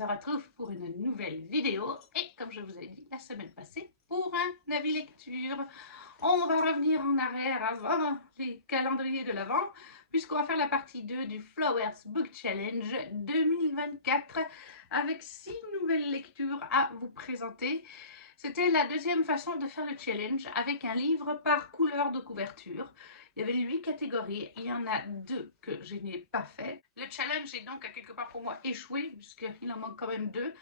se retrouve pour une nouvelle vidéo et comme je vous ai dit la semaine passée pour un avis lecture. On va revenir en arrière avant les calendriers de l'Avent puisqu'on va faire la partie 2 du Flowers Book Challenge 2024 avec 6 nouvelles lectures à vous présenter. C'était la deuxième façon de faire le challenge avec un livre par couleur de couverture. Il y avait 8 catégories, il y en a 2 que je n'ai pas fait. Le challenge est donc à quelque part pour moi échoué, puisqu'il en manque quand même 2.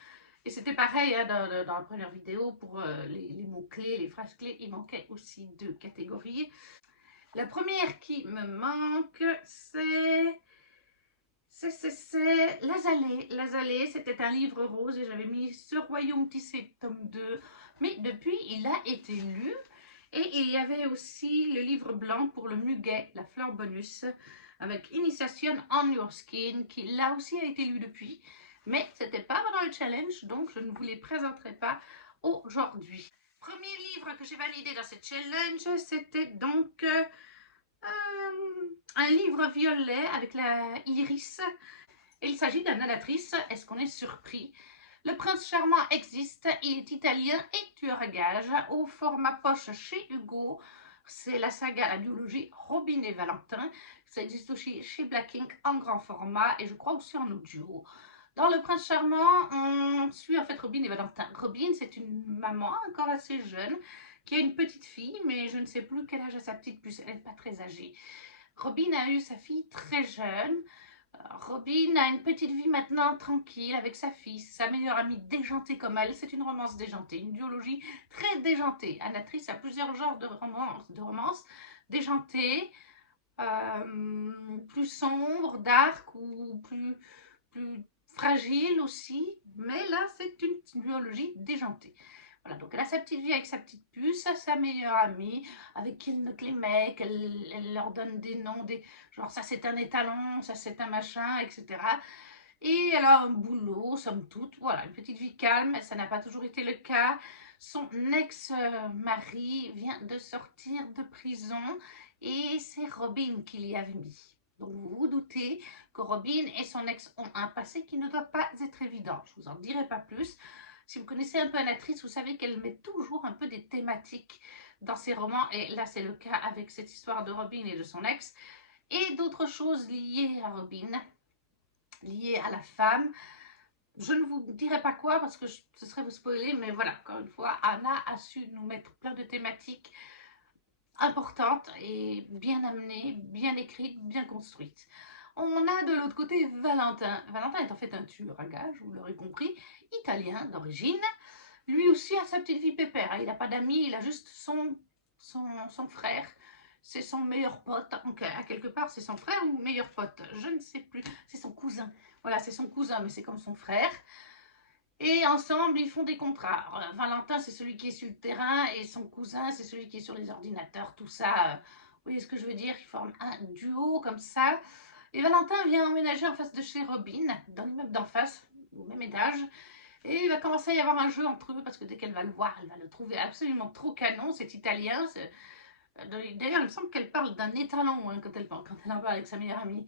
Et c'était pareil hein, dans la première vidéo pour les mots-clés, les phrases-clés, il manquait aussi 2 catégories. La première qui me manque, c'est L'Azalée. L'Azalée, c'était un livre rose et j'avais mis Ce Royaume tissé, tome 2. Mais depuis, il a été lu. Et il y avait aussi le livre blanc pour le muguet, la fleur bonus, avec Initiation on Your Skin, qui là aussi a été lu depuis. Mais c'était pas pendant le challenge, donc je ne vous les présenterai pas aujourd'hui. Premier livre que j'ai validé dans ce challenge, c'était donc un livre violet avec la iris. Il s'agit d'Analatrice. Est-ce qu'on est surpris? Le prince charmant existe, il est italien et tueur à gages au format poche chez Hugo. C'est la saga à duologie Robin et Valentin. Ça existe aussi chez Black Ink en grand format et je crois aussi en audio. Dans Le Prince Charmant, on suit en fait Robin et Valentin. Robin, c'est une maman encore assez jeune qui a une petite fille, mais je ne sais plus quel âge a sa petite puce, elle n'est pas très âgée. Robin a eu sa fille très jeune. Robin a une petite vie maintenant tranquille avec sa fille, sa meilleure amie déjantée comme elle. C'est une romance déjantée, une duologie très déjantée. Annatrice a plusieurs genres de romances déjantées, plus sombres, dark ou plus fragiles aussi. Mais là, c'est une duologie déjantée. Voilà, donc elle a sa petite vie avec sa petite puce, sa meilleure amie, avec qui elle note les mecs, elle leur donne des noms, genre ça c'est un étalon, ça c'est un machin, etc. Et elle a un boulot, somme toute, voilà, une petite vie calme, ça n'a pas toujours été le cas. Son ex-mari vient de sortir de prison et c'est Robin qui l'y avait mis. Donc vous vous doutez que Robin et son ex ont un passé qui ne doit pas être évident. Je vous en dirai pas plus. Si vous connaissez un peu Annatrice, vous savez qu'elle met toujours un peu des thématiques dans ses romans. Et là, c'est le cas avec cette histoire de Robin et de son ex. Et d'autres choses liées à Robin, liées à la femme. Je ne vous dirai pas quoi parce que ce serait vous spoiler. Mais voilà, encore une fois, Anna a su nous mettre plein de thématiques importantes et bien amenées, bien écrites, bien construites. On a de l'autre côté Valentin. Valentin est en fait un tueur à gages, vous l'aurez compris, italien d'origine. Lui aussi a sa petite vie pépère. Il n'a pas d'amis, il a juste son frère. C'est son meilleur pote. Donc, à quelque part, c'est son frère ou meilleur pote. Je ne sais plus. C'est son cousin. Voilà, c'est son cousin, mais c'est comme son frère. Et ensemble, ils font des contrats. Alors, Valentin, c'est celui qui est sur le terrain et son cousin, c'est celui qui est sur les ordinateurs, tout ça. Vous voyez ce que je veux dire? Ils forment un duo comme ça. Et Valentin vient emménager en face de chez Robin, dans l'immeuble d'en face, au même étage. Et il va commencer à y avoir un jeu entre eux parce que dès qu'elle va le voir, elle va le trouver absolument trop canon. C'est italien. D'ailleurs, il me semble qu'elle parle d'un étalon hein, quand elle en parle avec sa meilleure amie.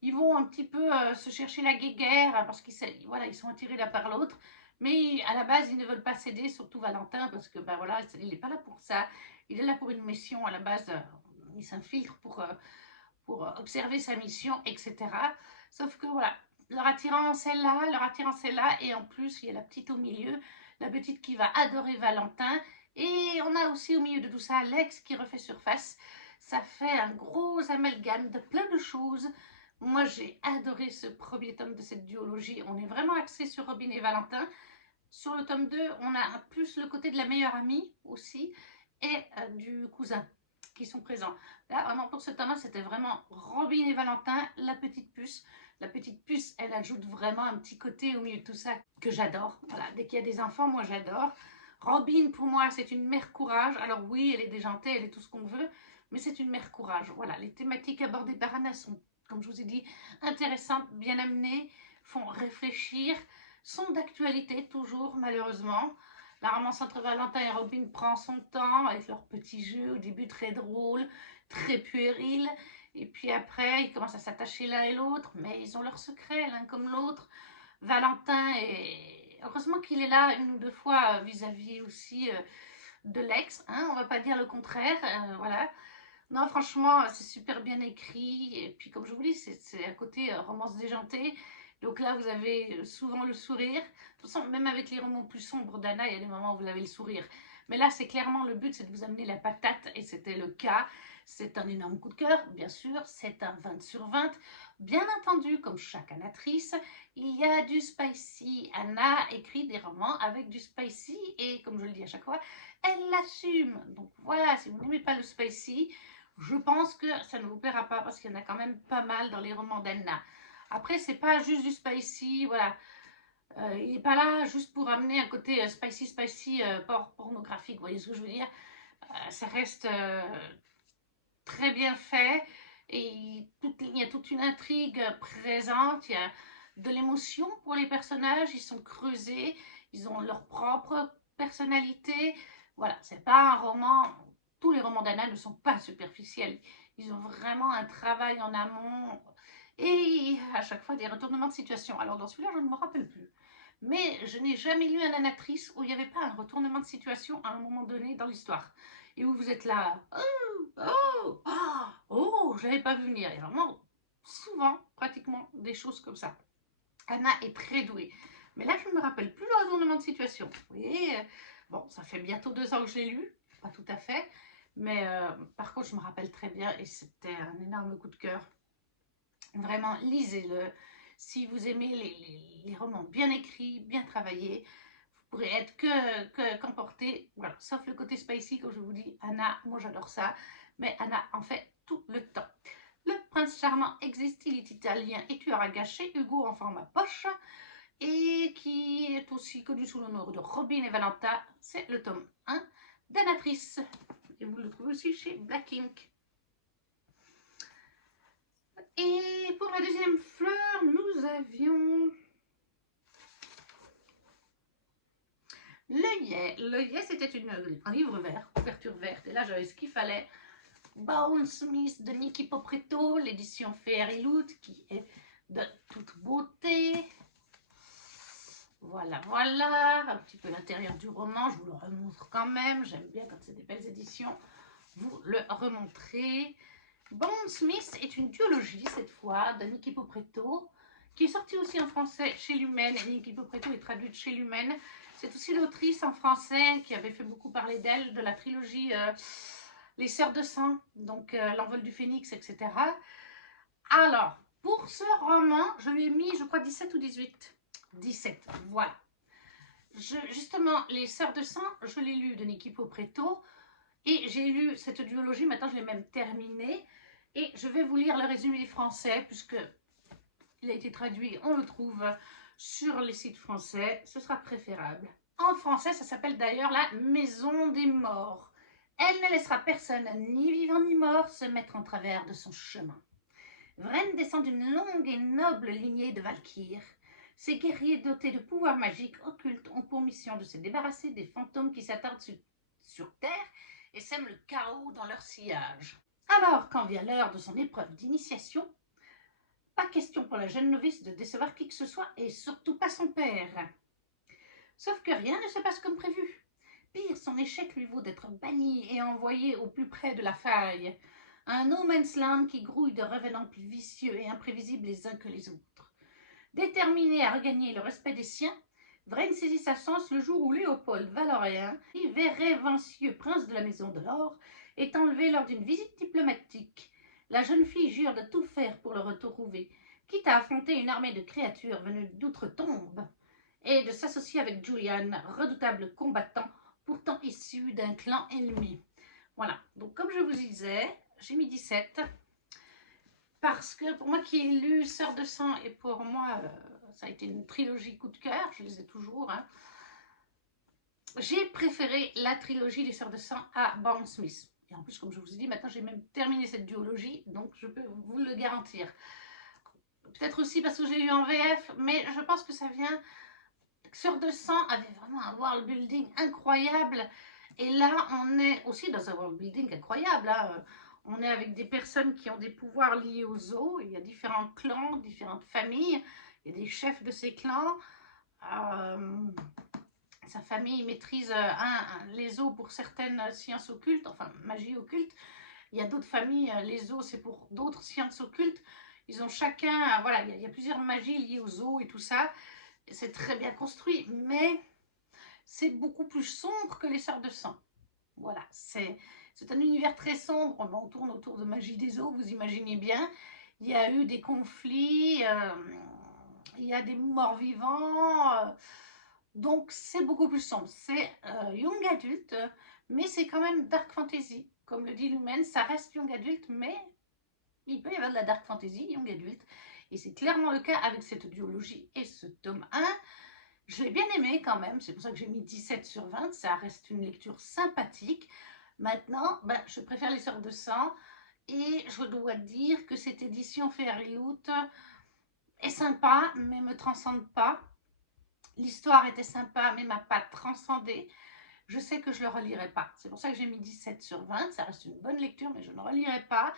Ils vont un petit peu se chercher la guéguerre parce qu'ils voilà, ils sont attirés l'un par l'autre. Mais à la base, ils ne veulent pas céder, surtout Valentin, parce que ben voilà, il n'est pas là pour ça. Il est là pour une mission. À la base, il s'infiltre pour observer sa mission, etc. Sauf que voilà, leur attirance est là, et en plus, il y a la petite au milieu, la petite qui va adorer Valentin, et on a aussi au milieu de tout ça Alex qui refait surface. Ça fait un gros amalgame de plein de choses. Moi, j'ai adoré ce premier tome de cette duologie. On est vraiment axé sur Robin et Valentin. Sur le tome 2, on a plus le côté de la meilleure amie aussi, et du cousin qui sont présents. Là, vraiment, pour ce tome-là, c'était vraiment Robin et Valentin, la petite puce. La petite puce, elle ajoute vraiment un petit côté au milieu de tout ça que j'adore. Voilà, dès qu'il y a des enfants, moi j'adore. Robin, pour moi, c'est une mère courage. Alors oui, elle est déjantée, elle est tout ce qu'on veut, mais c'est une mère courage. Voilà, les thématiques abordées par Anna sont, comme je vous ai dit, intéressantes, bien amenées, font réfléchir, sont d'actualité toujours, malheureusement. La romance entre Valentin et Robin prend son temps avec leurs petits jeux, au début très drôles, très puérils. Et puis après, ils commencent à s'attacher l'un et l'autre, mais ils ont leurs secrets l'un comme l'autre. Valentin, et heureusement qu'il est là une ou deux fois vis-à-vis aussi de l'ex, hein, on va pas dire le contraire, voilà. Non, franchement, c'est super bien écrit, et puis comme je vous dis, c'est à côté romance déjantée, donc là vous avez souvent le sourire. De toute façon, même avec les romans plus sombres d'Anna, il y a des moments où vous avez le sourire. Mais là, c'est clairement le but, c'est de vous amener la patate, et c'était le cas. C'est un énorme coup de cœur, bien sûr, c'est un 20 sur 20. Bien entendu, comme chaque Annatrice, il y a du spicy. Anna écrit des romans avec du spicy, et comme je le dis à chaque fois, elle l'assume. Donc voilà, si vous n'aimez pas le spicy, je pense que ça ne vous plaira pas, parce qu'il y en a quand même pas mal dans les romans d'Anna. Après, c'est pas juste du spicy, voilà. Il n'est pas là juste pour amener un côté spicy, pornographique, vous voyez ce que je veux dire. Ça reste très bien fait, et il y a toute une intrigue présente, il y a de l'émotion pour les personnages, ils sont creusés, ils ont leur propre personnalité. Voilà, c'est pas un roman, tous les romans d'Anna ne sont pas superficiels, ils ont vraiment un travail en amont, et à chaque fois des retournements de situation. Alors dans celui-là, je ne me rappelle plus. Mais je n'ai jamais lu un Annatrice où il n'y avait pas un retournement de situation à un moment donné dans l'histoire. Et où vous êtes là, oh, je l'avais pas vu venir. Il y a vraiment souvent, pratiquement, des choses comme ça. Anna est très douée. Mais là, je ne me rappelle plus le retournement de situation. Vous voyez, bon, ça fait bientôt 2 ans que je l'ai lu, pas tout à fait. Mais par contre, je me rappelle très bien, et c'était un énorme coup de cœur. Vraiment, lisez-le. Si vous aimez les romans bien écrits, bien travaillés, vous pourrez être qu'emporté. Voilà, sauf le côté spicy, comme je vous dis. Anna, moi j'adore ça. Mais Anna en fait tout le temps. Le prince charmant existe, il est italien et tueur à gâcher. Hugo en format poche. Et qui est aussi connu sous le nom de Robin et Valentin. C'est le tome 1 d'Annatrice. Et vous le trouvez aussi chez Black Ink. Et pour la deuxième fleur, nous avions l'œillet. L'œillet, c'était un livre vert, couverture verte. Et là, j'avais ce qu'il fallait. Bones Smith de Nicky Popretto, l'édition Fairy Loot, qui est de toute beauté. Voilà, voilà. Un petit peu l'intérieur du roman. Je vous le remontre quand même. J'aime bien quand c'est des belles éditions. Vous le remontrez. Bones Smith est une duologie, cette fois, de Nicky Popretto, qui est sortie aussi en français chez Lumen. Nicky Popretto est traduite chez Lumen. C'est aussi l'autrice en français qui avait fait beaucoup parler d'elle, de la trilogie Les Sœurs de Sang, donc L'Envol du Phénix, etc. Alors, pour ce roman, je lui ai mis, je crois, 17 ou 18. 17, voilà. Justement, Les Sœurs de Sang, je l'ai lu de Nicky Popretto, et j'ai lu cette duologie, maintenant je l'ai même terminée. Et je vais vous lire le résumé français, puisque il a été traduit, on le trouve sur les sites français, ce sera préférable. En français, ça s'appelle d'ailleurs La Maison des Morts. Elle ne laissera personne, ni vivant ni mort, se mettre en travers de son chemin. Vren descend d'une longue et noble lignée de Valkyres. Ces guerriers dotés de pouvoirs magiques occultes ont pour mission de se débarrasser des fantômes qui s'attardent sur Terre et sèment le chaos dans leur sillage. Alors, quand vient l'heure de son épreuve d'initiation, pas question pour la jeune novice de décevoir qui que ce soit, et surtout pas son père. Sauf que rien ne se passe comme prévu. Pire, son échec lui vaut d'être banni et envoyé au plus près de la faille. Un no man's land qui grouille de revenants plus vicieux et imprévisibles les uns que les autres. Déterminé à regagner le respect des siens, Vren saisit sa chance le jour où Léopold Valorien, vérévencieux prince de la Maison de l'Or, est enlevé lors d'une visite diplomatique. La jeune fille jure de tout faire pour le retrouver, quitte à affronter une armée de créatures venues d'outre-tombe, et de s'associer avec Julian, redoutable combattant, pourtant issu d'un clan ennemi. Voilà, donc comme je vous disais, j'ai mis 17, parce que pour moi qui ai lu Sœurs de Sang, et pour moi, ça a été une trilogie coup de cœur, je les ai toujours, hein. J'ai préféré la trilogie des Sœurs de Sang à Bones Smith. Et en plus, comme je vous ai dit, maintenant j'ai même terminé cette duologie, donc je peux vous le garantir. Peut-être aussi parce que j'ai lu en VF, mais je pense que ça vient... Sœurs de Sang avait vraiment un world building incroyable. Et là, on est aussi dans un world building incroyable, hein. On est avec des personnes qui ont des pouvoirs liés aux eaux. Il y a différents clans, différentes familles Il y a des chefs de ces clans. Sa famille maîtrise les os pour certaines sciences occultes, enfin magie occulte. Il y a d'autres familles, les os c'est pour d'autres sciences occultes. Ils ont chacun, voilà, il y a plusieurs magies liées aux os et tout ça. C'est très bien construit, mais c'est beaucoup plus sombre que les Sœurs de Sang. Voilà, c'est un univers très sombre. Bon, on tourne autour de magie des eaux, vous imaginez bien. Il y a eu des conflits, il y a des morts vivants, donc c'est beaucoup plus sombre. C'est young adulte, mais c'est quand même dark fantasy. Comme le dit Lumen, ça reste young adulte, mais il peut y avoir de la dark fantasy young adulte. Et c'est clairement le cas avec cette duologie et ce tome 1. Je l'ai bien aimé quand même, c'est pour ça que j'ai mis 17 sur 20, ça reste une lecture sympathique. Maintenant, je préfère les Sœurs de Sang et je dois dire que cette édition Fairy Loot est sympa, mais ne me transcende pas. L'histoire était sympa, mais m'a pas transcendé. Je sais que je ne le relirai pas. C'est pour ça que j'ai mis 17 sur 20. Ça reste une bonne lecture, mais je ne relirai pas.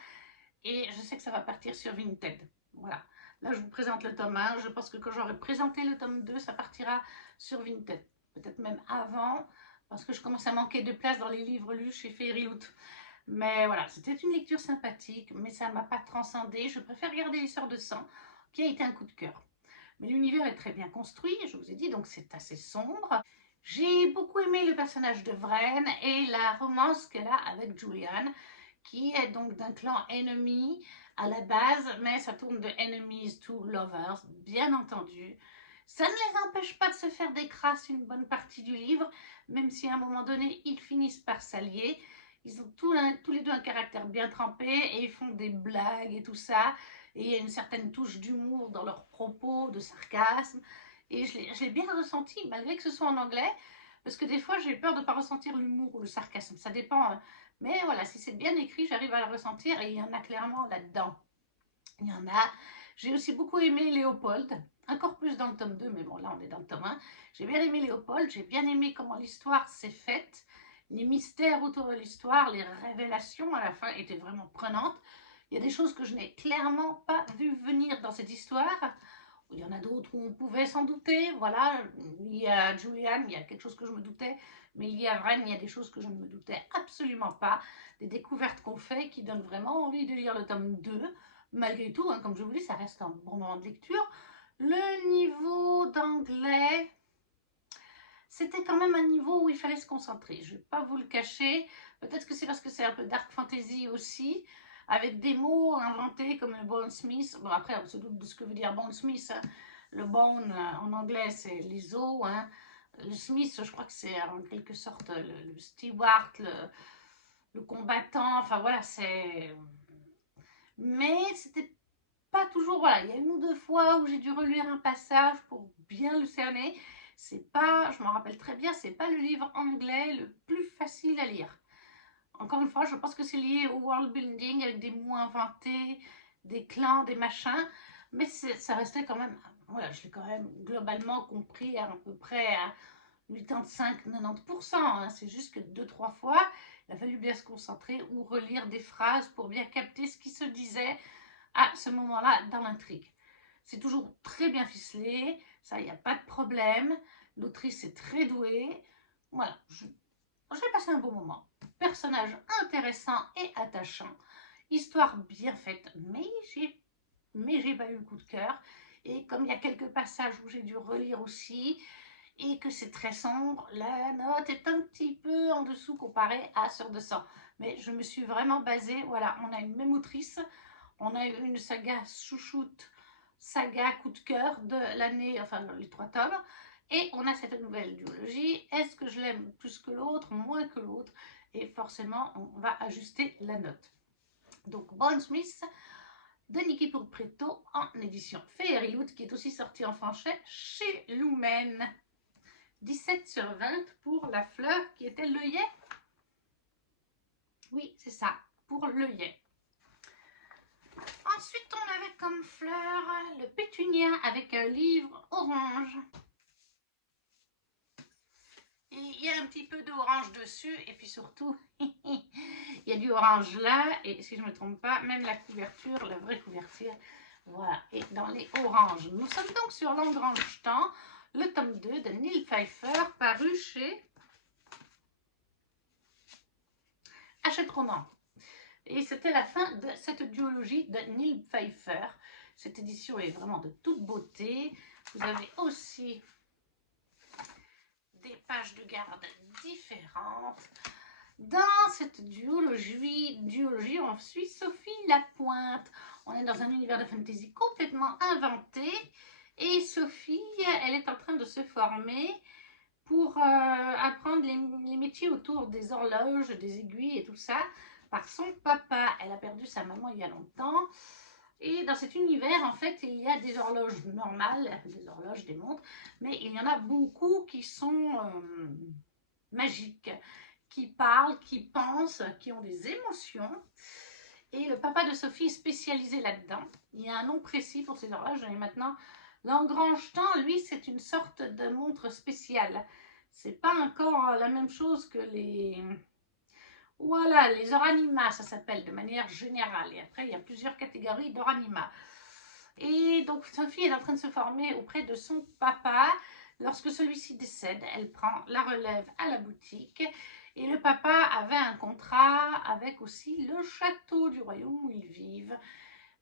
Et je sais que ça va partir sur Vinted. Voilà. Là, je vous présente le tome 1. Je pense que quand j'aurai présenté le tome 2, ça partira sur Vinted. Peut-être même avant, parce que je commence à manquer de place dans les livres lus chez Fairy Loot. Mais voilà, c'était une lecture sympathique, mais ça ne m'a pas transcendé. Je préfère regarder Les Sœurs de Sang, qui a été un coup de cœur. Mais l'univers est très bien construit, je vous ai dit, donc c'est assez sombre. J'ai beaucoup aimé le personnage de Vren et la romance qu'elle a avec Julian, qui est donc d'un clan ennemi à la base, mais ça tourne de enemies to lovers, bien entendu. Ça ne les empêche pas de se faire des crasses une bonne partie du livre, même si à un moment donné, ils finissent par s'allier. Ils ont tous les deux un caractère bien trempé et ils font des blagues et tout ça. Et il y a une certaine touche d'humour dans leurs propos, de sarcasme. Et je l'ai bien ressenti, malgré que ce soit en anglais, parce que des fois, j'ai peur de ne pas ressentir l'humour ou le sarcasme. Ça dépend. Mais voilà, si c'est bien écrit, j'arrive à le ressentir et il y en a clairement là-dedans. Il y en a. J'ai aussi beaucoup aimé Léopold, encore plus dans le tome 2, mais bon, là, on est dans le tome 1. J'ai bien aimé Léopold, j'ai bien aimé comment l'histoire s'est faite. Les mystères autour de l'histoire, les révélations à la fin étaient vraiment prenantes. Il y a des choses que je n'ai clairement pas vu venir dans cette histoire. Il y en a d'autres où on pouvait s'en douter. Voilà, il y a Julian, il y a quelque chose que je me doutais. Mais il y a Vren, il y a des choses que je ne me doutais absolument pas. Des découvertes qu'on fait qui donnent vraiment envie de lire le tome 2. Malgré tout, hein, comme je vous dis, ça reste un bon moment de lecture. Le niveau d'anglais, c'était quand même un niveau où il fallait se concentrer. Je ne vais pas vous le cacher. Peut-être que c'est parce que c'est un peu dark fantasy aussi, avec des mots inventés comme le bone smith. Bon, après, on se doute de ce que veut dire bone smith. Hein. Le bone, en anglais, c'est les os. Hein. Le smith, je crois que c'est en quelque sorte le steward, le combattant. Enfin, voilà, c'est... Mais c'était pas toujours... Voilà, il y a une ou deux fois où j'ai dû relire un passage pour bien le cerner. C'est pas, je m'en rappelle très bien, c'est pas le livre anglais le plus facile à lire. Encore une fois, je pense que c'est lié au world building avec des mots inventés, des clans, des machins, mais ça restait quand même, voilà, je l'ai quand même globalement compris à peu près à 85-90%. Hein. C'est juste que 2-3 fois, il a fallu bien se concentrer ou relire des phrases pour bien capter ce qui se disait à ce moment-là dans l'intrigue. C'est toujours très bien ficelé, ça, il n'y a pas de problème. L'autrice est très douée. Voilà, j'ai passé un bon moment. Personnage intéressant et attachant. Histoire bien faite, mais j'ai pas eu le coup de cœur. Et comme il y a quelques passages où j'ai dû relire aussi, et que c'est très sombre, la note est un petit peu en dessous comparée à Sœurs de Sang. Mais je me suis vraiment basée, voilà, on a une même autrice, on a eu une saga chouchoute, saga coup de cœur de l'année, enfin les 3 tomes, et on a cette nouvelle duologie. Est-ce que je l'aime plus que l'autre, moins que l'autre? Et forcément, on va ajuster la note. Donc, Bone Smith de Niki Purpretto en édition Fairy Loot, qui est aussi sorti en français chez Lumen. 17 sur 20 pour la fleur qui était l'œillet. Oui, c'est ça, pour l'œillet. Ensuite, on avait comme fleur le pétunia avec un livre orange. Et il y a un petit peu d'orange dessus et puis surtout, il y a du orange là. Et si je ne me trompe pas, même la couverture, la vraie couverture, Voilà, et dans les oranges. Nous sommes donc sur L'Engrange Temps, le tome 2 de Neil Pfeiffer, paru chez Hachette Roman. Et c'était la fin de cette duologie de Neil Pfeiffer. Cette édition est vraiment de toute beauté. Vous avez aussi des pages de garde différentes. Dans cette duologie, on suit Sophie Lapointe. On est dans un univers de fantasy complètement inventé. Et Sophie, elle est en train de se former pour apprendre les métiers autour des horloges, des aiguilles et tout ça, par son papa. Elle a perdu sa maman il y a longtemps. Et dans cet univers, en fait, il y a des horloges normales, des horloges, des montres, mais il y en a beaucoup qui sont magiques, qui parlent, qui pensent, qui ont des émotions. Et le papa de Sophie est spécialisé là-dedans. Il y a un nom précis pour ces horloges. Et maintenant, L'Engrange Temps, lui, c'est une sorte de montre spéciale. C'est pas encore la même chose que les... Voilà, les Oranima, ça s'appelle de manière générale. Et après, il y a plusieurs catégories d'Oranima. Et donc, Sophie est en train de se former auprès de son papa. Lorsque celui-ci décède, elle prend la relève à la boutique. Et le papa avait un contrat avec aussi le château du royaume où ils vivent.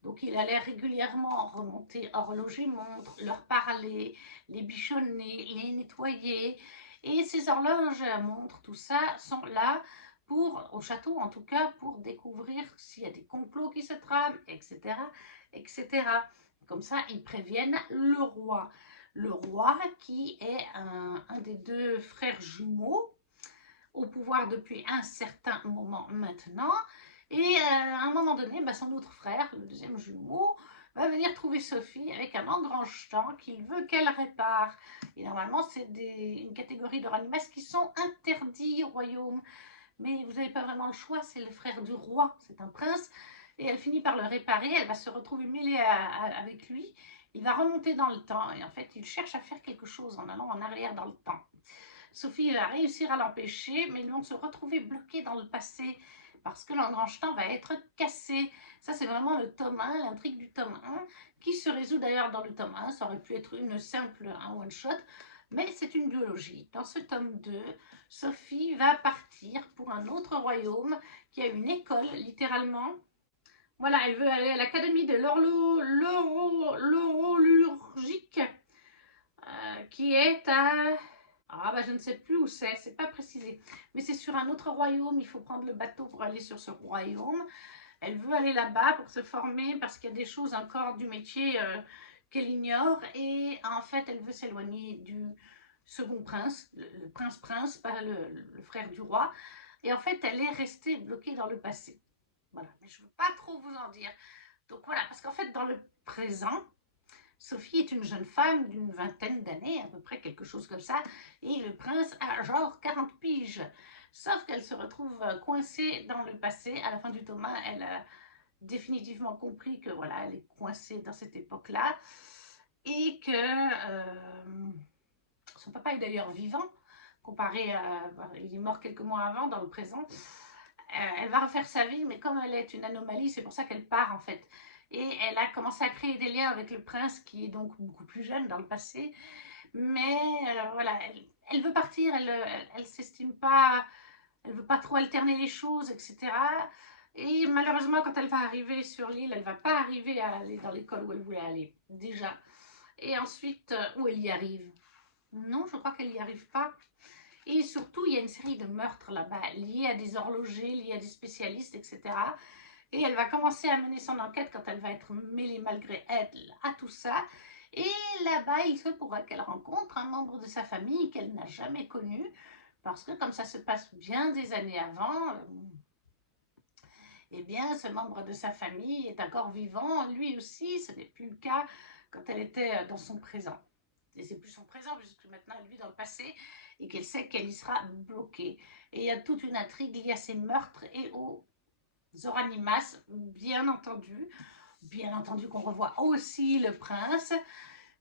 Donc, il allait régulièrement remonter horloger montre, leur parler, les bichonner, les nettoyer. Et ces horloges, montres, tout ça, sont là pour, au château en tout cas, pour découvrir s'il y a des complots qui se trament, etc., etc. Comme ça, ils préviennent le roi. Le roi qui est un des deux frères jumeaux au pouvoir depuis un certain moment maintenant. Et à un moment donné, son autre frère, le deuxième jumeau, va venir trouver Sophie avec un engrange temps qu'il veut qu'elle répare. Et normalement, c'est une catégorie de ranimas qui sont interdits au royaume. Mais vous n'avez pas vraiment le choix, c'est le frère du roi, c'est un prince. Et elle finit par le réparer, elle va se retrouver mêlée avec lui. Il va remonter dans le temps et en fait, il cherche à faire quelque chose en allant en arrière dans le temps. Sophie va réussir à l'empêcher, mais ils vont se retrouver bloqués dans le passé parce que l'engrange temps va être cassé. Ça, c'est vraiment le tome 1, l'intrigue du tome 1, qui se résout d'ailleurs dans le tome 1. Ça aurait pu être une simple one-shot, mais c'est une duologie. Dans ce tome 2, Sophie va partir pour un autre royaume qui a une école, littéralement. Voilà, elle veut aller à l'académie de l'horlogique, qui est à... je ne sais plus où c'est pas précisé. Mais c'est sur un autre royaume, il faut prendre le bateau pour aller sur ce royaume. Elle veut aller là-bas pour se former parce qu'il y a des choses encore du métier qu'elle ignore. Et en fait, elle veut s'éloigner du second prince, le prince, pas le frère du roi. Et en fait, elle est restée bloquée dans le passé. Voilà, mais je ne veux pas trop vous en dire. Donc voilà, parce qu'en fait, dans le présent, Sophie est une jeune femme d'une vingtaine d'années, à peu près quelque chose comme ça, et le prince a genre 40 piges. Sauf qu'elle se retrouve coincée dans le passé. À la fin du tome 1, elle a définitivement compris que voilà, elle est coincée dans cette époque-là et que son papa est d'ailleurs vivant, comparé à... il est mort quelques mois avant, dans le présent. Elle va refaire sa vie, mais comme elle est une anomalie, c'est pour ça qu'elle part en fait. Et elle a commencé à créer des liens avec le prince, qui est donc beaucoup plus jeune dans le passé. Mais voilà, elle veut partir, elle s'estime pas, elle veut pas trop alterner les choses, etc. Et malheureusement, quand elle va arriver sur l'île, elle va pas arriver à aller dans l'école où elle voulait aller, déjà. Et ensuite, où elle y arrive? Non, je crois qu'elle n'y arrive pas. Et surtout, il y a une série de meurtres là-bas, liés à des horlogers, liés à des spécialistes, etc. Et elle va commencer à mener son enquête quand elle va être mêlée malgré elle à tout ça. Et là-bas, il se pourrait qu'elle rencontre un membre de sa famille qu'elle n'a jamais connu, parce que comme ça se passe bien des années avant, eh bien, ce membre de sa famille est encore vivant. Lui aussi, ce n'est plus le cas quand elle était dans son présent. Et c'est plus son présent, puisque maintenant elle vit dans le passé et qu'elle sait qu'elle y sera bloquée. Et il y a toute une intrigue liée à ces meurtres et aux Zoranimas, bien entendu qu'on revoit aussi le prince.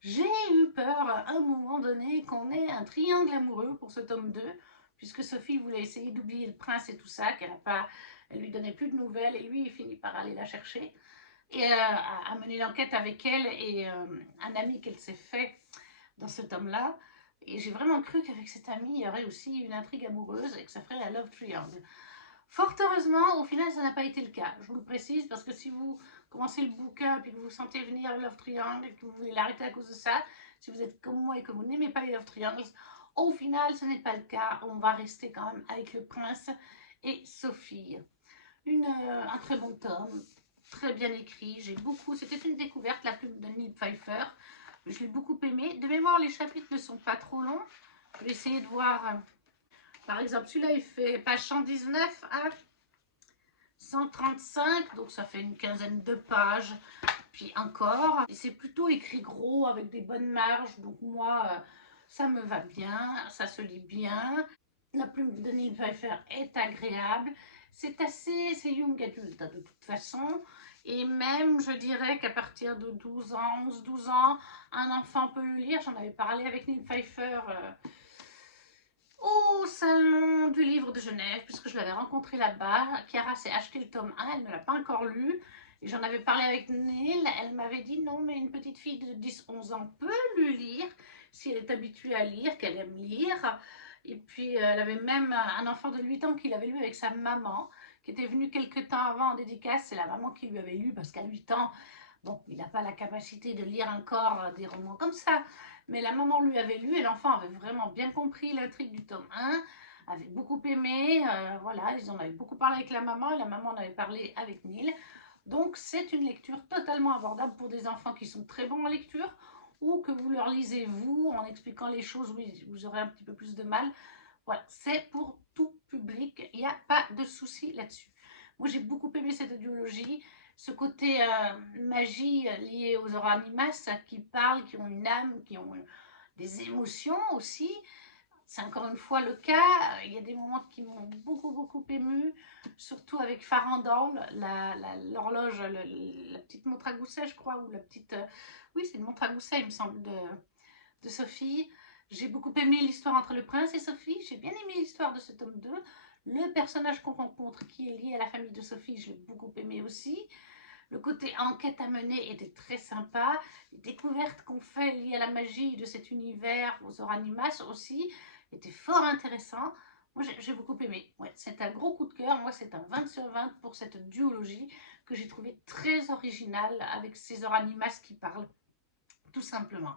J'ai eu peur à un moment donné qu'on ait un triangle amoureux pour ce tome 2, puisque Sophie voulait essayer d'oublier le prince et tout ça, elle lui donnait plus de nouvelles, et lui il finit par aller la chercher. et à mener l'enquête avec elle et un ami qu'elle s'est fait dans ce tome-là. Et j'ai vraiment cru qu'avec cet ami, il y aurait aussi une intrigue amoureuse et que ça ferait la Love Triangle. Fort heureusement, au final, ça n'a pas été le cas. Je vous le précise parce que si vous commencez le bouquin et que vous sentez venir le Love Triangle et que vous voulez l'arrêter à cause de ça, si vous êtes comme moi et que vous n'aimez pas les Love Triangles, au final, ce n'est pas le cas. On va rester quand même avec le prince et Sophie. Un très bon tome, très bien écrit. J'ai beaucoup, c'était une découverte, la plume de Neil Pfeiffer. Je l'ai beaucoup aimé. De mémoire, les chapitres ne sont pas trop longs. Je vais essayer de voir. Par exemple, celui-là, il fait page 119 à 135, donc ça fait une quinzaine de pages. Puis encore, et c'est plutôt écrit gros avec des bonnes marges. Donc moi, ça me va bien, ça se lit bien. La plume de Neil Pfeiffer est agréable. C'est young adulte de toute façon. Et même, je dirais qu'à partir de 12 ans, 11-12 ans, un enfant peut le lire. J'en avais parlé avec Neil Pfeiffer au salon du livre de Genève, puisque je l'avais rencontré là-bas. Chiara s'est acheté le tome 1, elle ne l'a pas encore lu. Et j'en avais parlé avec Neil, elle m'avait dit non, mais une petite fille de 10-11 ans peut le lire, si elle est habituée à lire, qu'elle aime lire. Et puis elle avait même un enfant de 8 ans qui l'avait lu avec sa maman, qui était venue quelques temps avant en dédicace. C'est la maman qui lui avait lu, parce qu'à 8 ans, bon, il n'a pas la capacité de lire encore des romans comme ça. Mais la maman lui avait lu et l'enfant avait vraiment bien compris l'intrigue du tome 1, avait beaucoup aimé. Voilà, ils en avaient beaucoup parlé avec la maman en avait parlé avec Neil. Donc c'est une lecture totalement abordable pour des enfants qui sont très bons en lecture ou que vous leur lisez vous en expliquant les choses, oui, vous aurez un petit peu plus de mal. Voilà, c'est pour tout public, il n'y a pas de souci là-dessus. Moi j'ai beaucoup aimé cette audiologie, ce côté magie lié aux oranimas qui parlent, qui ont une âme, qui ont des émotions aussi. C'est encore une fois le cas. Il y a des moments qui m'ont beaucoup ému, surtout avec Farandole, l'horloge, la petite montre à gousset, je crois, ou la petite... oui, c'est une montre à gousset, il me semble, de Sophie. J'ai beaucoup aimé l'histoire entre le prince et Sophie. J'ai bien aimé l'histoire de ce tome 2. Le personnage qu'on rencontre qui est lié à la famille de Sophie, je l'ai beaucoup aimé aussi. Le côté enquête à mener était très sympa. Les découvertes qu'on fait liées à la magie de cet univers, aux oranimas aussi, étaient fort intéressants. Moi, j'ai beaucoup aimé. Ouais, c'est un gros coup de cœur. Moi, c'est un 20 sur 20 pour cette duologie que j'ai trouvé très originale avec ces oranimas qui parlent, tout simplement.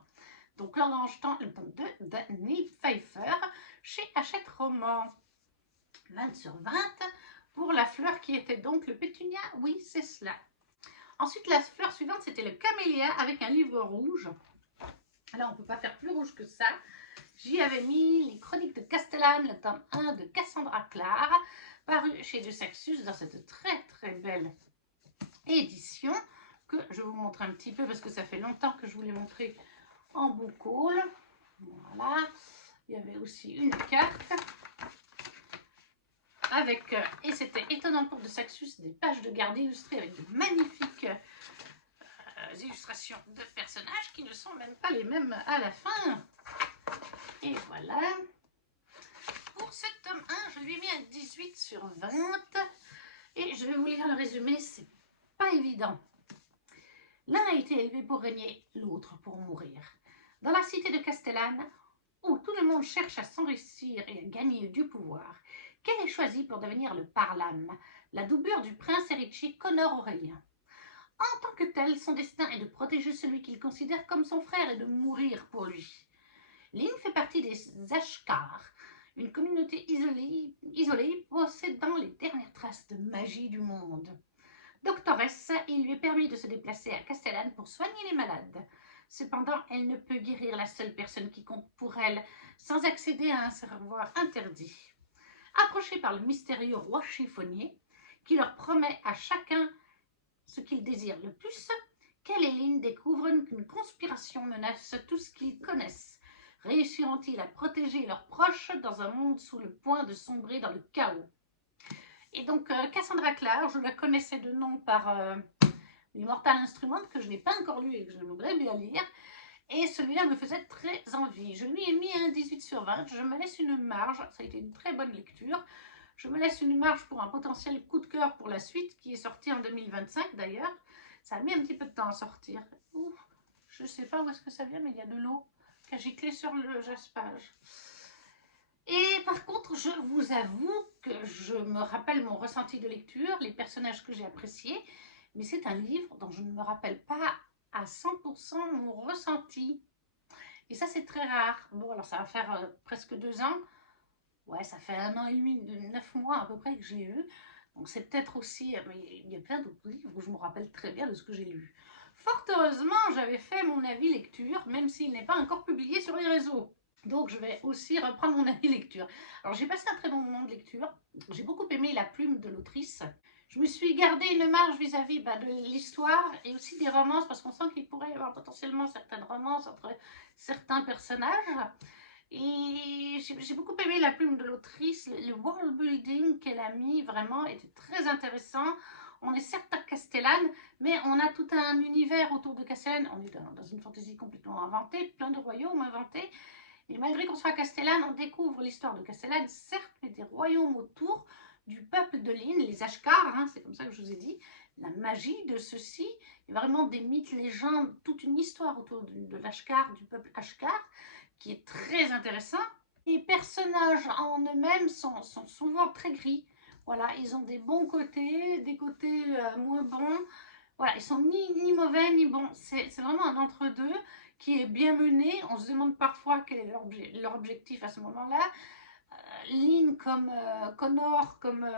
Donc, L'Orange Temps, le tome 2 de Neil Pfeiffer chez Hachette Roman. 20 sur 20 pour la fleur qui était donc le pétunia. Oui, c'est cela. Ensuite, la fleur suivante, c'était le camélia avec un livre rouge. Là, on ne peut pas faire plus rouge que ça. J'y avais mis les Chroniques de Castellane, le tome 1 de Cassandra Clare, paru chez De Saxus dans cette très belle édition que je vous montre un petit peu parce que ça fait longtemps que je vous l'ai montré en book haul. Voilà. Il y avait aussi une carte avec, et c'était étonnant pour De Saxus, des pages de garde illustrées avec de magnifiques illustrations de personnages qui ne sont même pas les mêmes à la fin. Et voilà. Pour ce tome 1, je lui ai mis un 18 sur 20. Et je vais vous lire le résumé, c'est pas évident. L'un a été élevé pour régner, l'autre pour mourir. Dans la cité de Castellane, où tout le monde cherche à s'enrichir et à gagner du pouvoir, quel est choisi pour devenir le Parlam, la doublure du prince héritier Connor Aurélien. En tant que tel, son destin est de protéger celui qu'il considère comme son frère et de mourir pour lui. Lynn fait partie des Ashkar, une communauté isolée possédant les dernières traces de magie du monde. Doctoresse, il lui est permis de se déplacer à Castellane pour soigner les malades. Cependant, elle ne peut guérir la seule personne qui compte pour elle sans accéder à un savoir interdit. Approchée par le mystérieux roi chiffonnier, qui leur promet à chacun ce qu'ils désirent le plus, Kel et Lynn découvrent qu'une conspiration menace tout ce qu'ils connaissent. Réussiront-ils à protéger leurs proches dans un monde sous le point de sombrer dans le chaos? Et donc, Cassandra Clare, je la connaissais de nom par l'Immortal Instrument, que je n'ai pas encore lu et que j'aimerais bien lire. Et celui-là me faisait très envie. Je lui ai mis un 18 sur 20. Je me laisse une marge. Ça a été une très bonne lecture. Je me laisse une marge pour un potentiel coup de cœur pour la suite, qui est sortie en 2025 d'ailleurs. Ça a mis un petit peu de temps à sortir. Ouf, je sais pas où est-ce que ça vient, mais il y a de l'eau qui a giclé sur le jaspage. Et par contre, je vous avoue que je me rappelle mon ressenti de lecture, les personnages que j'ai appréciés, mais c'est un livre dont je ne me rappelle pas à 100% mon ressenti. Et ça, c'est très rare. Bon, alors ça va faire presque 2 ans. Ouais, ça fait 1 an et demi, 9 mois à peu près que je l'ai lu. Donc c'est peut-être aussi, mais il y a plein d'autres livres où je me rappelle très bien de ce que j'ai lu. Fort heureusement, j'avais fait mon avis lecture, même s'il n'est pas encore publié sur les réseaux. Donc je vais aussi reprendre mon avis lecture. Alors j'ai passé un très bon moment de lecture. J'ai beaucoup aimé la plume de l'autrice. Je me suis gardé une marge vis-à-vis de l'histoire et aussi des romances, parce qu'on sent qu'il pourrait y avoir potentiellement certaines romances entre certains personnages. Et j'ai beaucoup aimé la plume de l'autrice. Le world building qu'elle a mis vraiment était très intéressant. On est certes à Castellane, mais on a tout un univers autour de Castellane. On est dans une fantaisie complètement inventée, plein de royaumes inventés. Et malgré qu'on soit à Castellane, on découvre l'histoire de Castellane, certes, mais des royaumes autour du peuple de l'Inn, les Ashkars, hein, c'est comme ça que je vous ai dit, la magie de ceux-ci, et vraiment des mythes, légendes, toute une histoire autour de l'Ashkar, du peuple Ashkar, qui est très intéressant. Les personnages en eux-mêmes sont souvent très gris. Voilà, ils ont des bons côtés, des côtés moins bons. Voilà, ils sont ni mauvais ni bons. C'est vraiment un entre-deux qui est bien mené. On se demande parfois quel est leur objectif à ce moment-là. Lynn comme Connor, comme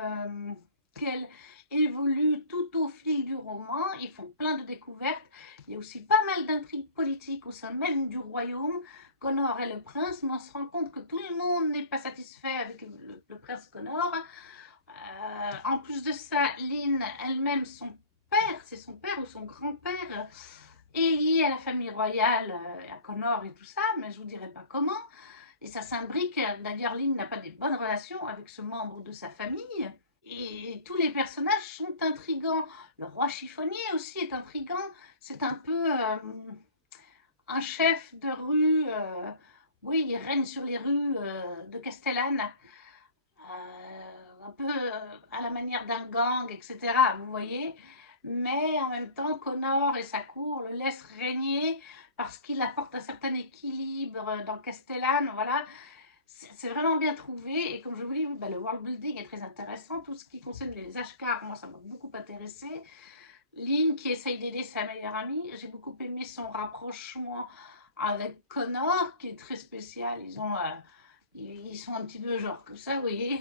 qu'elle évolue tout au fil du roman. Ils font plein de découvertes. Il y a aussi pas mal d'intrigues politiques au sein même du royaume. Connor est le prince, mais on se rend compte que tout le monde n'est pas satisfait avec le prince Connor. En plus de ça, Lynn elle-même, son père, c'est son père ou son grand-père, est lié à la famille royale, à Connor et tout ça, mais je vous dirai pas comment. Et ça s'imbrique. D'ailleurs, Lynn n'a pas des bonnes relations avec ce membre de sa famille. Et tous les personnages sont intrigants. Le roi chiffonnier aussi est intrigant. C'est un peu un chef de rue. Oui, il règne sur les rues de Castellane. Un peu à la manière d'un gang, etc. Vous voyez. Mais en même temps, Connor et sa cour le laissent régner parce qu'il apporte un certain équilibre dans Castellane. Voilà. C'est vraiment bien trouvé et comme je vous dis, le world building est très intéressant. Tout ce qui concerne les Ashkars, moi ça m'a beaucoup intéressé. Lynn qui essaye d'aider sa meilleure amie, j'ai beaucoup aimé son rapprochement avec Connor qui est très spécial. Ils sont un petit peu genre comme ça, vous voyez.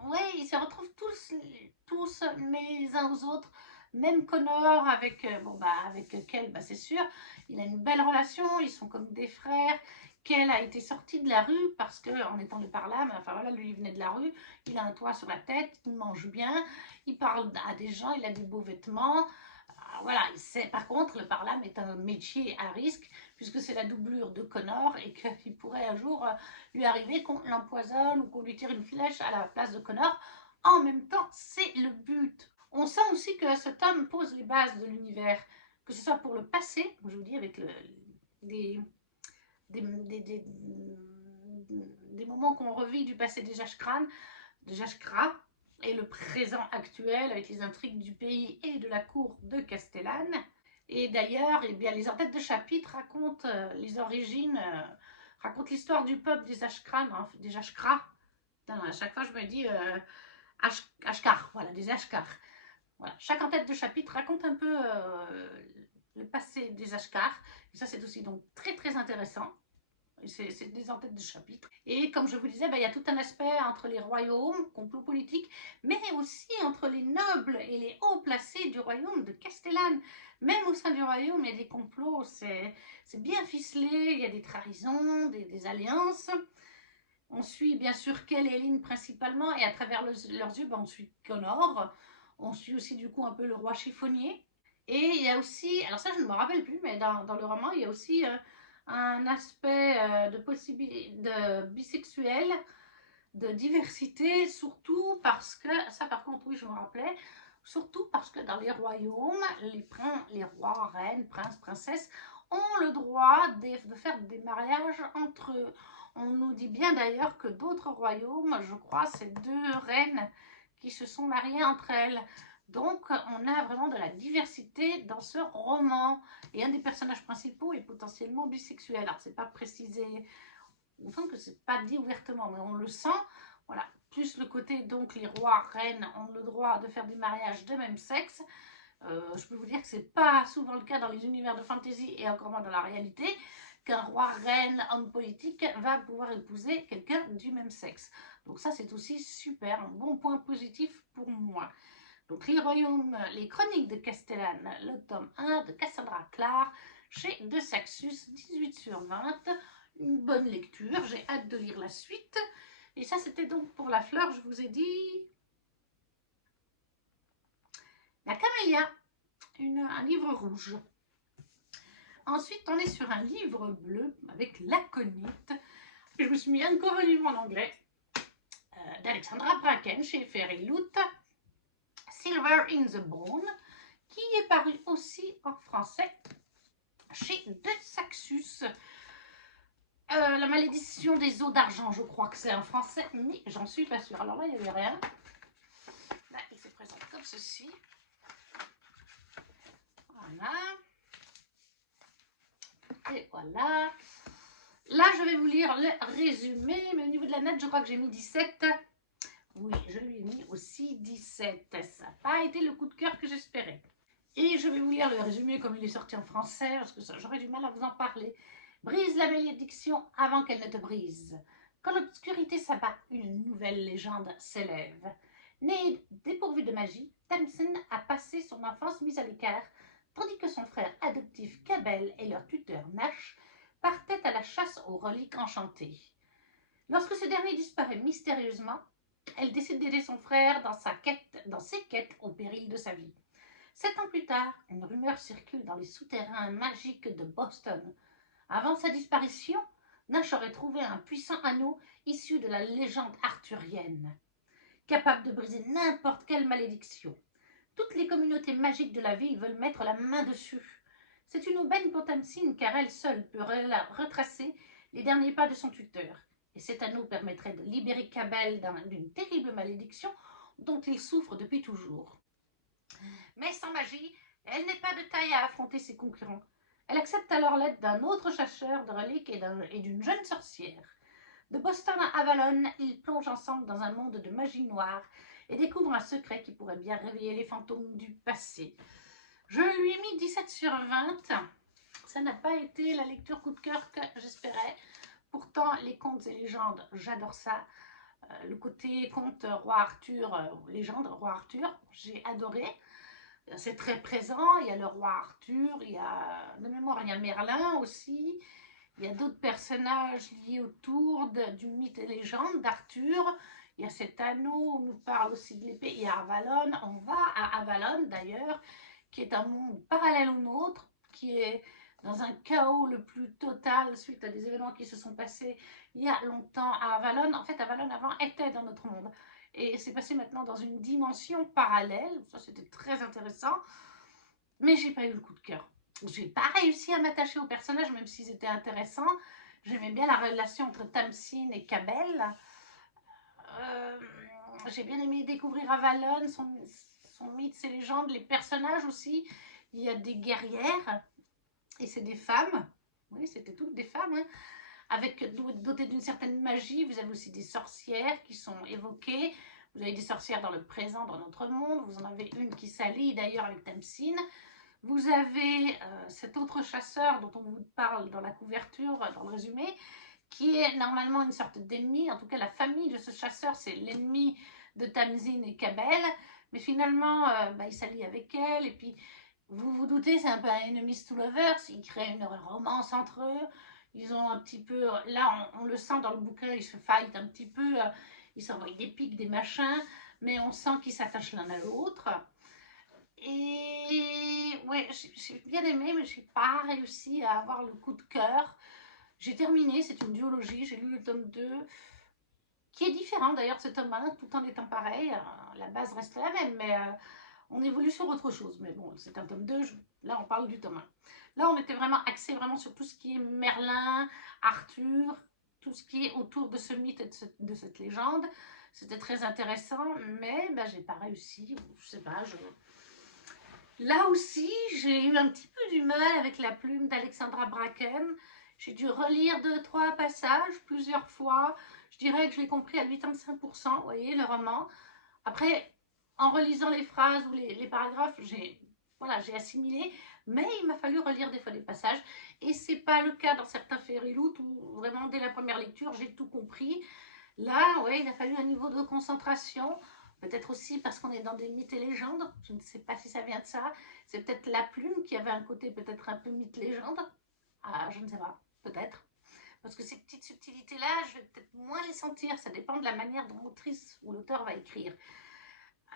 Ouais, ils se retrouvent tous les uns aux autres. Même Connor avec, avec Kel, c'est sûr, il a une belle relation, ils sont comme des frères. Kel a été sorti de la rue parce que, en étant de par là, mais enfin voilà, lui il venait de la rue, il a un toit sur la tête, il mange bien, il parle à des gens, il a des beaux vêtements. Voilà, par contre, le parlam est un métier à risque puisque c'est la doublure de Connor et qu'il pourrait un jour lui arriver qu'on l'empoisonne ou qu'on lui tire une flèche à la place de Connor. En même temps, c'est le but. On sent aussi que ce tome pose les bases de l'univers, que ce soit pour le passé, comme je vous dis, avec des moments qu'on revit du passé des Ashkras, et le présent actuel avec les intrigues du pays et de la cour de Castellane. Et d'ailleurs, les en-têtes de chapitre racontent les origines, racontent l'histoire du peuple des Ashkras, des Ashkras. À chaque fois, je me dis Ashkar, voilà, des Ashkars. Voilà. Chaque en-tête de chapitre raconte un peu le passé des Ashkars. Et ça, c'est aussi donc très très intéressant. C'est des en-têtes de chapitre. Et comme je vous disais, il y a tout un aspect entre les royaumes, complot politique, mais aussi entre les nobles et les hauts placés du royaume de Castellane. Même au sein du royaume, il y a des complots, c'est bien ficelé, il y a des trahisons, des alliances. On suit bien sûr Kel et Lynn principalement, et à travers leurs yeux, on suit Connor. On suit aussi du coup un peu le roi chiffonnier. Et il y a aussi, alors ça je ne me rappelle plus, mais dans le roman, il y a aussi un aspect de bisexuel, de diversité, surtout parce que, ça par contre oui je me rappelais, surtout parce que dans les royaumes, les rois, reines, princes, princesses ont le droit de faire des mariages entre eux. On nous dit bien d'ailleurs que d'autres royaumes, je crois c'est 2 reines qui se sont mariées entre elles. Donc, on a vraiment de la diversité dans ce roman. Et un des personnages principaux est potentiellement bisexuel. Alors, c'est pas précisé, enfin que c'est pas dit ouvertement, mais on le sent. Voilà. Plus le côté, donc, les rois, reines ont le droit de faire des mariages de même sexe. Je peux vous dire que c'est pas souvent le cas dans les univers de fantasy et encore moins dans la réalité, qu'un roi, reine, homme politique va pouvoir épouser quelqu'un du même sexe. Donc ça, c'est aussi super, un bon point positif pour moi. Donc les royaumes, les chroniques de Castellane, le tome 1 de Cassandra Clare, chez De Saxus, 18/20. Une bonne lecture, j'ai hâte de lire la suite. Et ça, c'était donc pour la fleur, je vous ai dit... La camélia, un livre rouge. Ensuite, on est sur un livre bleu avec l'aconite. Je me suis mis encore un livre en anglais d'Alexandra Bracken chez Fairy Loot, Silver in the Bone, qui est paru aussi en français chez De Saxus. La malédiction des eaux d'argent, je crois que c'est en français, mais j'en suis pas sûre. Alors là, il n'y avait rien. Là, il se présente comme ceci. Voilà. Et voilà. Là, je vais vous lire le résumé, mais au niveau de la note, je crois que j'ai mis 17. Oui, je lui ai mis aussi 17. Ça n'a pas été le coup de cœur que j'espérais. Et je vais vous lire le résumé comme il est sorti en français, parce que j'aurais du mal à vous en parler. Brise la malédiction avant qu'elle ne te brise. Quand l'obscurité s'abat, une nouvelle légende s'élève. Né dépourvu de magie, Tamsin a passé son enfance mise à l'écart, tandis que son frère adoptif Cabel et leur tuteur Nash partaient à la chasse aux reliques enchantées. Lorsque ce dernier disparaît mystérieusement, elle décide d'aider son frère dans ses quêtes au péril de sa vie. 7 ans plus tard, une rumeur circule dans les souterrains magiques de Boston. Avant sa disparition, Nash aurait trouvé un puissant anneau issu de la légende arthurienne, capable de briser n'importe quelle malédiction. Toutes les communautés magiques de la ville veulent mettre la main dessus. C'est une aubaine pour Tamsin car elle seule peut retracer les derniers pas de son tuteur. Et cet anneau permettrait de libérer Cabel d'une terrible malédiction dont il souffre depuis toujours. Mais sans magie, elle n'est pas de taille à affronter ses concurrents. Elle accepte alors l'aide d'un autre chasseur de reliques et d'une jeune sorcière. De Boston à Avalon, ils plongent ensemble dans un monde de magie noire et découvrent un secret qui pourrait bien réveiller les fantômes du passé. Je lui ai mis 17/20. Ça n'a pas été la lecture coup de cœur que j'espérais. Pourtant, les contes et légendes, j'adore ça. Le côté conte Roi Arthur, légende Roi Arthur, j'ai adoré. C'est très présent, il y a le roi Arthur, il y a, de mémoire, il y a Merlin aussi, il y a d'autres personnages liés autour du mythe et légende d'Arthur, il y a cet anneau, on nous parle aussi de l'épée, il y a Avalon, on va à Avalon d'ailleurs, qui est un monde parallèle au nôtre, qui est dans un chaos le plus total suite à des événements qui se sont passés il y a longtemps à Avalon. En fait, Avalon avant était dans notre monde. Et c'est passé maintenant dans une dimension parallèle. Ça, c'était très intéressant. Mais j'ai pas eu le coup de cœur. J'ai pas réussi à m'attacher aux personnages, même s'ils étaient intéressants. J'aimais bien la relation entre Tamsin et Cabel. J'ai bien aimé découvrir Avalon, son mythe, ses légendes, les personnages aussi. Il y a des guerrières, et c'est des femmes. Oui, c'était toutes des femmes, hein, avec dotées d'une certaine magie. Vous avez aussi des sorcières qui sont évoquées. Vous avez des sorcières dans le présent, dans notre monde. Vous en avez une qui s'allie d'ailleurs avec Tamsin. Vous avez cet autre chasseur dont on vous parle dans la couverture, dans le résumé, qui est normalement une sorte d'ennemi. En tout cas, la famille de ce chasseur, c'est l'ennemi de Tamsin et Cabel. Mais finalement, il s'allie avec elle. Et puis, vous vous doutez, c'est un peu un enemies to lovers. Ils créent une romance entre eux. Ils ont un petit peu... Là, on le sent dans le bouquin, ils se fightent un petit peu. Ils s'envoient des pics, des machins. Mais on sent qu'ils s'attachent l'un à l'autre. Et ouais, j'ai bien aimé, mais j'ai pas réussi à avoir le coup de cœur. J'ai terminé, c'est une duologie, j'ai lu le tome 2, qui est différent d'ailleurs de ce tome 1, tout en étant pareil. La base reste la même, mais on évolue sur autre chose. Mais bon, c'est un tome 2, là on parle du tome 1. Là on était vraiment axé vraiment sur tout ce qui est Merlin, Arthur, tout ce qui est autour de ce mythe et de cette légende. C'était très intéressant, mais ben, j'ai pas réussi. Je sais pas, là aussi, j'ai eu un petit peu du mal avec la plume d'Alexandra Bracken. J'ai dû relire 2-3 passages plusieurs fois. Je dirais que je l'ai compris à 85%, vous voyez, le roman. Après, en relisant les phrases ou les paragraphes, voilà, j'ai assimilé, mais il m'a fallu relire des fois des passages. Et c'est pas le cas dans certains Fairyloot où vraiment dès la première lecture, j'ai tout compris. Là, ouais, il a fallu un niveau de concentration. Peut-être aussi parce qu'on est dans des mythes et légendes. Je ne sais pas si ça vient de ça. C'est peut-être la plume qui avait un côté peut-être un peu mythe-légende. Ah, je ne sais pas, peut-être. Parce que ces petites subtilités-là, je vais peut-être moins les sentir. Ça dépend de la manière dont l'autrice ou l'auteur va écrire.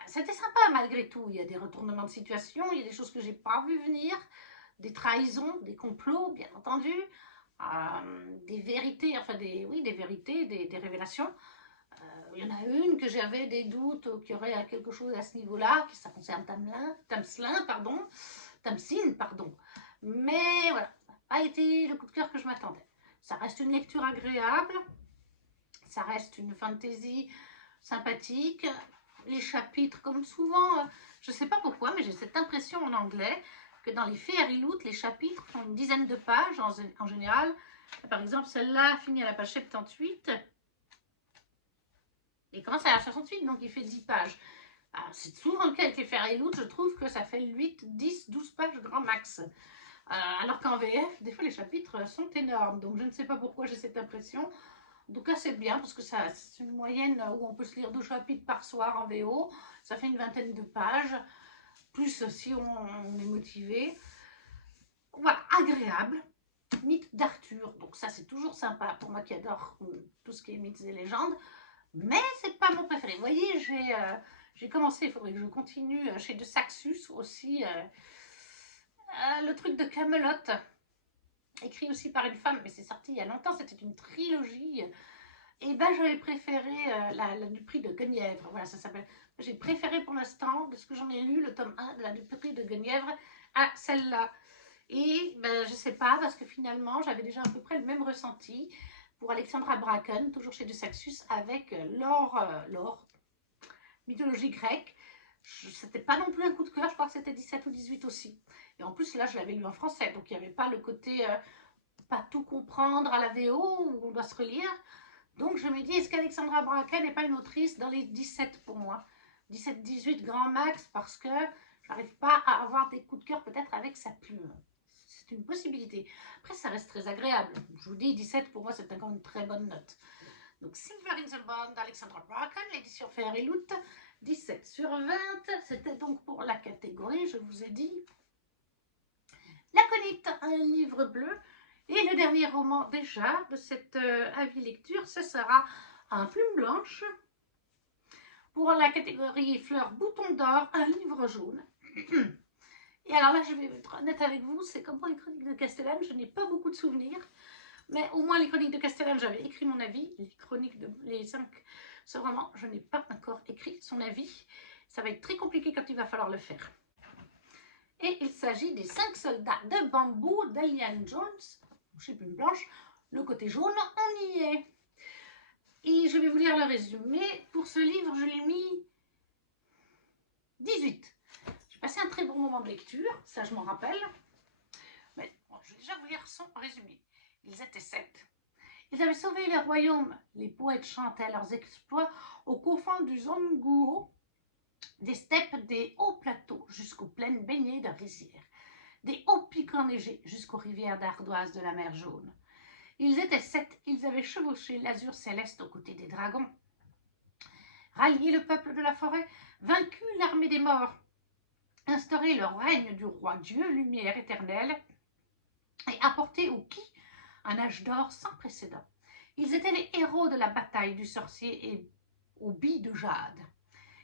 C'était sympa malgré tout. Il y a des retournements de situation, il y a des choses que j'ai pas vu venir, des trahisons, des complots, bien entendu, des vérités, enfin oui, des vérités, des révélations. Il y en a une que j'avais des doutes qu'il y aurait quelque chose à ce niveau-là, que ça concerne Tamsin, pardon. Mais voilà, ça n'a pas été le coup de cœur que je m'attendais. Ça reste une lecture agréable, ça reste une fantaisie sympathique. Les chapitres, comme souvent, je ne sais pas pourquoi, mais j'ai cette impression en anglais que dans les Fairyloot, les chapitres font une dizaine de pages en général. Par exemple, celle-là finit à la page 78 et commence à la 68, donc il fait 10 pages. C'est souvent le cas avec les Fairyloot, je trouve que ça fait 8, 10, 12 pages grand max. Alors qu'en VF, des fois les chapitres sont énormes, donc je ne sais pas pourquoi j'ai cette impression. En tout cas, c'est bien parce que c'est une moyenne où on peut se lire 2 chapitres par soir en VO. Ça fait une vingtaine de pages, plus si on est motivé. Voilà, agréable. Mythe d'Arthur, donc ça c'est toujours sympa pour moi qui adore tout ce qui est mythes et légendes. Mais c'est pas mon préféré. Vous voyez, j'ai commencé, il faudrait que je continue chez De Saxus aussi. Le truc de Camelot, écrit aussi par une femme, mais c'est sorti il y a longtemps, c'était une trilogie. Et ben j'avais préféré la du prix de Guenièvre, voilà ça s'appelle. J'ai préféré pour l'instant, de ce que j'en ai lu, le tome 1 de la du prix de Guenièvre à celle-là. Et ben je sais pas, parce que finalement j'avais déjà à peu près le même ressenti pour Alexandra Bracken, toujours chez De Saxus, avec l'or, mythologie grecque. C'était pas non plus un coup de cœur, je crois que c'était 17 ou 18 aussi. Et en plus là je l'avais lu en français, donc il n'y avait pas le côté pas tout comprendre à la VO où on doit se relire. Donc je me dis, est-ce qu'Alexandra Bracken n'est pas une autrice dans les 17 pour moi, 17-18 grand max, parce que j'arrive pas à avoir des coups de cœur peut-être avec sa plume. C'est une possibilité. Après, ça reste très agréable. Je vous dis, 17 pour moi, c'est encore une très bonne note. Donc Silver in the Bond d'Alexandra Bracken, l'édition Fairyloot, 17 sur 20. C'était donc pour la catégorie, je vous ai dit, L'aconite, un livre bleu. Et le dernier roman déjà de cette avis lecture, ce sera Un plume blanche. Pour la catégorie fleurs bouton d'or, un livre jaune. Et alors là, je vais être honnête avec vous, c'est comme pour les chroniques de Castellane, je n'ai pas beaucoup de souvenirs. Mais au moins les chroniques de Castellane, j'avais écrit mon avis. Les chroniques de les 5, ce roman, je n'ai pas encore écrit son avis. Ça va être très compliqué quand il va falloir le faire. Et il s'agit des 5 soldats de bambou d'Eliane Jones, chez Plume Blanche. Le côté jaune, on y est. Et je vais vous lire le résumé. Pour ce livre, je l'ai mis 18. J'ai passé un très bon moment de lecture, ça je m'en rappelle. Mais bon, je vais déjà vous lire son résumé. Ils étaient 7. Ils avaient sauvé les royaumes. Les poètes chantaient leurs exploits aux confins du Zonguo, des steppes, des hauts plateaux jusqu'aux plaines baignées de rizières, des hauts pics enneigés jusqu'aux rivières d'ardoise de la mer Jaune. Ils étaient 7, ils avaient chevauché l'azur céleste aux côtés des dragons, rallié le peuple de la forêt, vaincu l'armée des morts, instauré le règne du roi Dieu, lumière éternelle, et apporté au Ki un âge d'or sans précédent. Ils étaient les héros de la bataille du sorcier et aux billes de jade.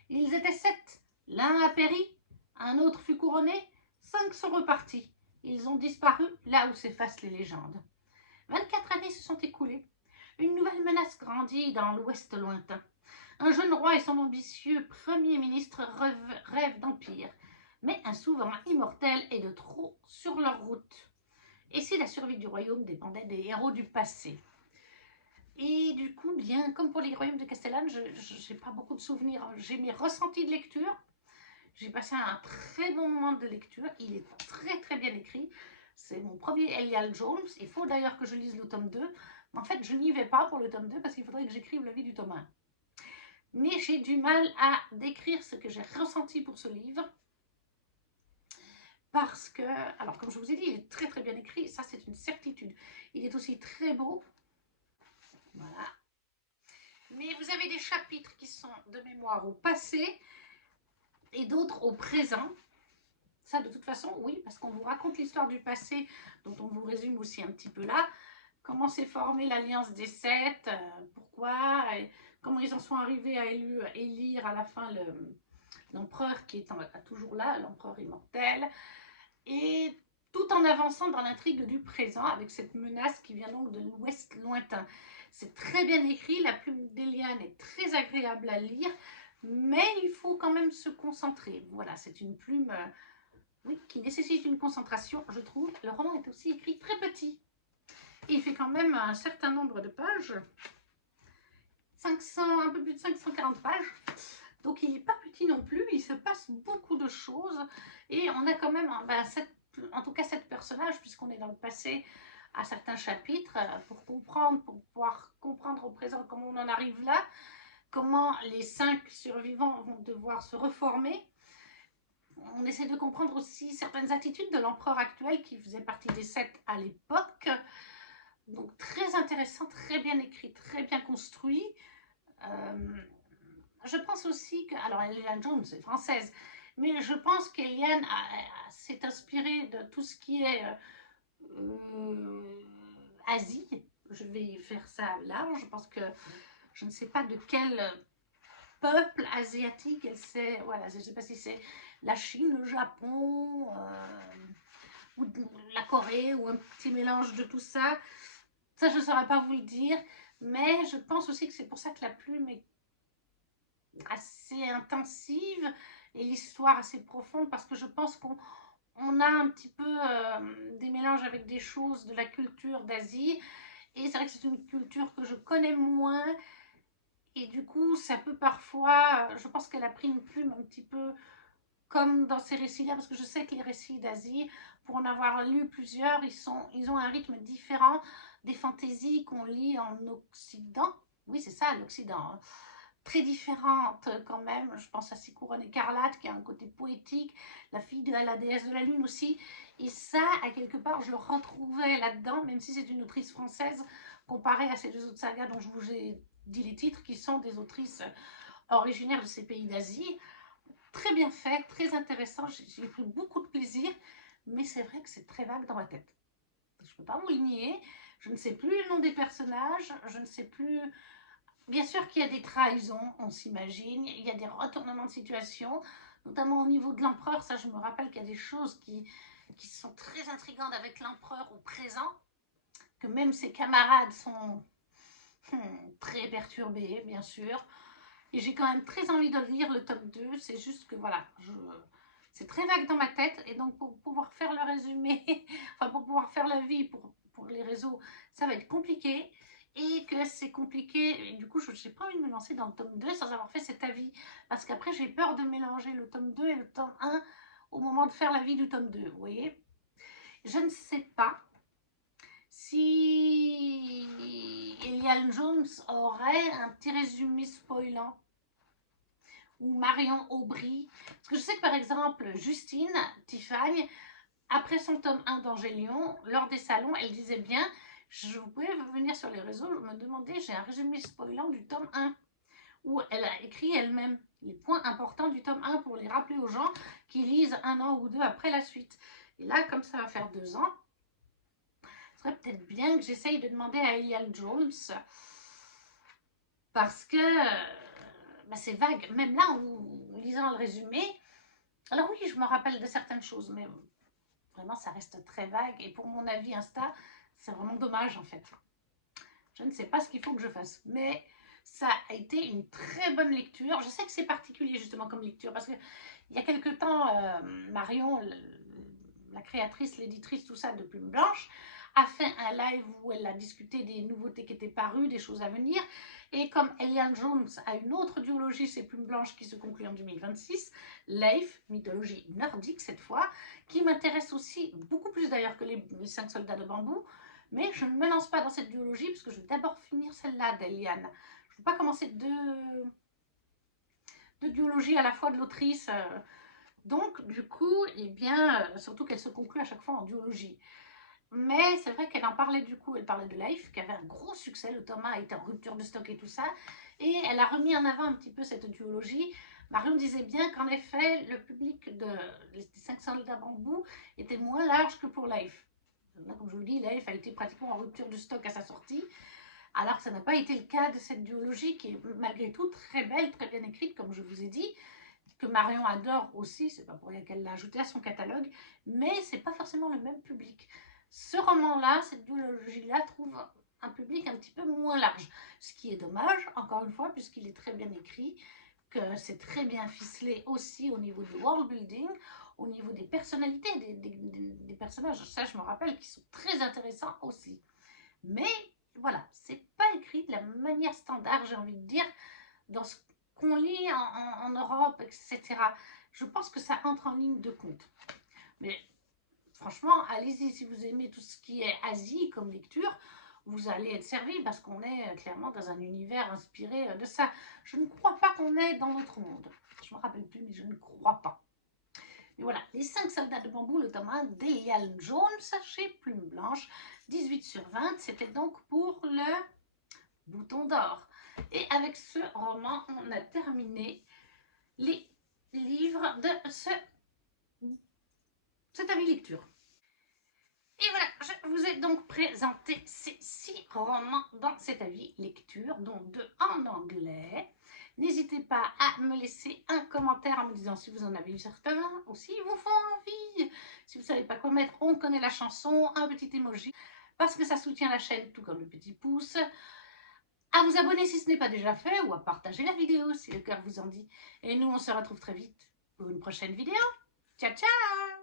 Ils étaient 7, l'un a péri, un autre fut couronné, 5 sont repartis. Ils ont disparu là où s'effacent les légendes. 24 années se sont écoulées. Une nouvelle menace grandit dans l'ouest lointain. Un jeune roi et son ambitieux premier ministre rêvent d'empire, mais un souverain immortel est de trop sur leur route. Et si la survie du royaume dépendait des héros du passé? Et du coup, bien, comme pour les royaumes de Castellane, je n'ai pas beaucoup de souvenirs. J'ai mes ressentis de lecture. J'ai passé un très bon moment de lecture. Il est très très bien écrit. C'est mon premier Elial Jones. Il faut d'ailleurs que je lise le tome 2. En fait, je n'y vais pas pour le tome 2 parce qu'il faudrait que j'écrive la vie du tome 1. Mais j'ai du mal à décrire ce que j'ai ressenti pour ce livre. Parce que, alors comme je vous ai dit, il est très très bien écrit. Ça, c'est une certitude. Il est aussi très beau. Voilà. Mais vous avez des chapitres qui sont de mémoire au passé et d'autres au présent. Ça, de toute façon, oui, parce qu'on vous raconte l'histoire du passé, dont on vous résume aussi un petit peu là. Comment s'est formée l'Alliance des Sept, pourquoi, comment ils en sont arrivés à élire à la fin l'empereur qui est toujours là, l'empereur immortel. Et tout en avançant dans l'intrigue du présent, avec cette menace qui vient donc de l'ouest lointain. C'est très bien écrit, la plume d'Eliane est très agréable à lire, mais il faut quand même se concentrer. Voilà, c'est une plume oui, qui nécessite une concentration, je trouve. Le roman est aussi écrit très petit. Et il fait quand même un certain nombre de pages. 500, un peu plus de 540 pages. Donc il n'est pas petit non plus, il se passe beaucoup de choses. Et on a quand même, en tout cas 7 personnages, puisqu'on est dans le passé à certains chapitres, pour comprendre, pour pouvoir comprendre au présent comment on en arrive là, comment les 5 survivants vont devoir se reformer. On essaie de comprendre aussi certaines attitudes de l'empereur actuel qui faisait partie des 7 à l'époque. Donc très intéressant, très bien écrit, très bien construit. Je pense aussi que, alors Eliane Jones est française, mais je pense qu'Eliane s'est inspirée de tout ce qui est Asie. Je vais faire ça large parce que je ne sais pas de quel peuple asiatique elle sait. Voilà, je ne sais pas si c'est la Chine, le Japon, ou la Corée, ou un petit mélange de tout ça. Ça, je ne saurais pas vous le dire, mais je pense aussi que c'est pour ça que la plume est assez intensive et l'histoire assez profonde, parce que je pense qu'on a un petit peu des mélanges avec des choses de la culture d'Asie, et c'est vrai que c'est une culture que je connais moins, et du coup ça peut parfois, je pense qu'elle a pris une plume un petit peu comme dans ces récits-là, parce que je sais que les récits d'Asie, pour en avoir lu plusieurs, ils ont un rythme différent des fantaisies qu'on lit en Occident. Oui, c'est ça, l'Occident. Hein. Très différente quand même. Je pense à Six couronnes écarlates, qui a un côté poétique. La fille de la déesse de la lune aussi. Et ça, à quelque part, je le retrouvais là-dedans, même si c'est une autrice française, comparée à ces deux autres sagas dont je vous ai dit les titres, qui sont des autrices originaires de ces pays d'Asie. Très bien fait, très intéressant, j'ai pris beaucoup de plaisir, mais c'est vrai que c'est très vague dans ma tête. Je ne peux pas vous le nier, je ne sais plus le nom des personnages, je ne sais plus... Bien sûr qu'il y a des trahisons, on s'imagine, il y a des retournements de situation, notamment au niveau de l'empereur. Ça, je me rappelle qu'il y a des choses qui sont très intrigantes avec l'empereur au présent, que même ses camarades sont très perturbés, bien sûr. Et j'ai quand même très envie de lire le tome 2, c'est juste que voilà, c'est très vague dans ma tête, et donc pour pouvoir faire le résumé, enfin pour pouvoir faire la vie pour les réseaux, ça va être compliqué, et que c'est compliqué, et du coup je n'ai pas envie de me lancer dans le tome 2 sans avoir fait cet avis, parce qu'après j'ai peur de mélanger le tome 2 et le tome 1 au moment de faire la vie du tome 2, vous voyez. Je ne sais pas si Eliane Jones aurait un petit résumé spoilant, ou Marion Aubry. Parce que je sais que par exemple, Justine Tiffany, après son tome 1 d'Angélion, lors des salons, elle disait bien, vous pouvez venir sur les réseaux, me demander, j'ai un résumé spoilant du tome 1, où elle a écrit elle-même les points importants du tome 1 pour les rappeler aux gens qui lisent un an ou deux après la suite. Et là, comme ça va faire 2 ans, ce serait peut-être bien que j'essaye de demander à Eliane Jones, parce que c'est vague. Même là, en lisant le résumé, alors oui, je me rappelle de certaines choses, mais vraiment, ça reste très vague. Et pour mon avis Insta, c'est vraiment dommage, en fait. Je ne sais pas ce qu'il faut que je fasse. Mais ça a été une très bonne lecture. Je sais que c'est particulier, justement, comme lecture, parce qu'il y a quelque temps, Marion, la créatrice, l'éditrice, tout ça, de Plume Blanche, a fait un live où elle a discuté des nouveautés qui étaient parues, des choses à venir. Et comme Eliane Jones a une autre duologie, c'est Plume Blanche, qui se conclut en 2026, Leif, mythologie nordique cette fois, qui m'intéresse aussi, beaucoup plus d'ailleurs que les 5 soldats de bambou. Mais je ne me lance pas dans cette duologie parce que je vais d'abord finir celle-là d'Eliane. Je ne veux pas commencer deux duologies à la fois de l'autrice. Donc, du coup, eh bien, surtout qu'elle se conclut à chaque fois en duologie. Mais c'est vrai qu'elle en parlait du coup, elle parlait de Life, qui avait un gros succès, le tome 1 était en rupture de stock et tout ça, et elle a remis en avant un petit peu cette duologie. Marion disait bien qu'en effet, le public des 500 soldats bambou était moins large que pour Life. Comme je vous le dis, Life a été pratiquement en rupture de stock à sa sortie, alors que ça n'a pas été le cas de cette duologie qui est malgré tout très belle, très bien écrite, comme je vous ai dit, que Marion adore aussi, c'est pas pour rien qu'elle l'a ajouté à son catalogue, mais c'est pas forcément le même public. Ce roman-là, cette duologie-là, trouve un public un petit peu moins large, ce qui est dommage, encore une fois, puisqu'il est très bien écrit, que c'est très bien ficelé aussi au niveau du world building, au niveau des personnalités des personnages, ça je me rappelle, qui sont très intéressants aussi. Mais voilà, c'est pas écrit de la manière standard, j'ai envie de dire, dans ce qu'on lit en Europe, etc. Je pense que ça entre en ligne de compte. Mais franchement, allez-y, si vous aimez tout ce qui est Asie comme lecture, vous allez être servi parce qu'on est clairement dans un univers inspiré de ça. Je ne crois pas qu'on est dans notre monde. Je ne me rappelle plus, mais je ne crois pas. Et voilà, les 5 soldats de bambou, le tome 1 d'Eliane Jones chez Plume Blanche, 18/20. C'était donc pour le Bouton d'Or. Et avec ce roman, on a terminé les livres de cet avis lecture. Et voilà, je vous ai donc présenté ces 6 romans dans cet avis lecture, dont 2 en anglais. N'hésitez pas à me laisser un commentaire en me disant si vous en avez eu certains ou si vous font envie. Si vous ne savez pas quoi mettre, on connaît la chanson, un petit emoji, parce que ça soutient la chaîne, tout comme le petit pouce. À vous abonner si ce n'est pas déjà fait, ou à partager la vidéo si le cœur vous en dit. Et nous, on se retrouve très vite pour une prochaine vidéo. Ciao, ciao!